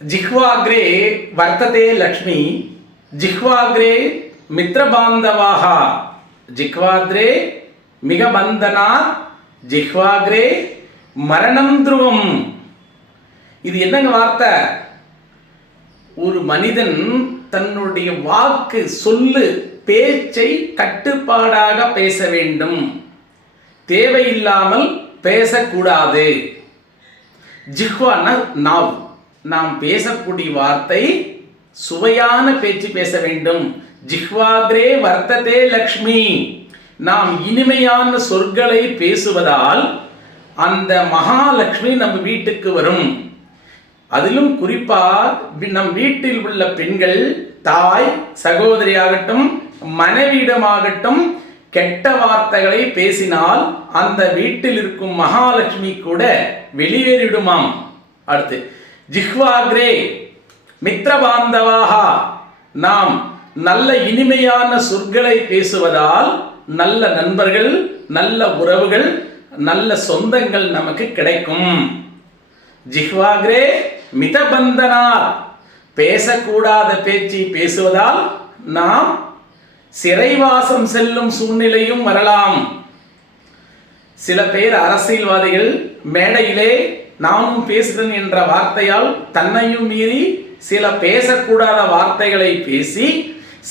जिह्वाग्रे वर्तते लक्ष्मी जिह्वाग्रे मित्रबान्धवाः जिह्वाग्रे मिगबन्धनात् जिह्वाग्रे மரணம் துருவம். இது என்னங்க வார்த்தை? ஒரு மனிதன் தன்னுடைய வாக்கு சொல்லு பேச்சை கட்டுப்பாடாக பேச வேண்டும், தேவையில்லாமல் பேசக்கூடாது. ஜிஹ்வான்னா நாவ், நாம் பேசக்கூடிய வார்த்தை சுவையான பேச்சு பேச வேண்டும். ஜிஹ்வாக்ரே வர்த்ததே லக்ஷ்மி, நாம் இனிமையான சொற்களை பேசுவதால் அந்த மகாலட்சுமி நம்ம வீட்டுக்கு வரும். அதிலும் குறிப்பாக நம் வீட்டில் உள்ள பெண்கள், தாய் சகோதரியாகட்டும் மனைவியிடமாகட்டும் கெட்ட வார்த்தைகளை பேசினால் அந்த வீட்டில் இருக்கும் மகாலட்சுமி கூட வெளியேறிடுமாம். அடுத்து ஜிஹ்வாக்ரே மித்ரபாந்தவாக, நாம் நல்ல இனிமையான சொற்களை பேசுவதால் நல்ல நண்பர்கள், நல்ல உறவுகள், நல்ல சொந்தங்கள் நமக்கு கிடைக்கும். ஜிஹ்வாக்ரே மிதபந்தனார், பேசக்கூடாத பேச்சு பேசுவதால் நாம் சிறைவாசம் செல்லும் சூழ்நிலையும் வரலாம். சில பேர் அரசியல்வாதிகள் மேடையிலே நானும் பேசுகிறேன் என்ற வார்த்தையால் தன்னையும் மீறி சில பேசக்கூடாத வார்த்தைகளை பேசி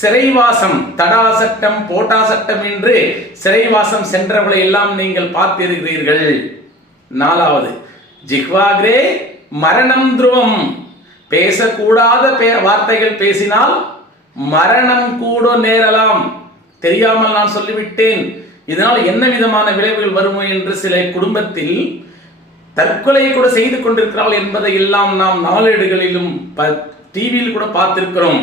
சிறைவாசம், தடா சட்டம் போட்டா சட்டம் என்று சிறைவாசம் சென்றவர்களை எல்லாம் நீங்கள் பார்த்திருக்கிறீர்கள். நாலாவது ஜிஹ்வாக்ரே மரணம் துருவம், பேசக்கூடாத வார்த்தைகள் பேசினால் மரணம் கூட நேரலாம். தெரியாமல் நான் சொல்லிவிட்டேன், இதனால் என்ன விதமான விளைவுகள் வருமோ என்று சில குடும்பத்தில் தற்கொலை கூட செய்து கொண்டிருக்கிறார்கள் என்பதை எல்லாம் நாம் நாளேடுகளிலும் டிவியில் கூட பார்த்திருக்கிறோம்.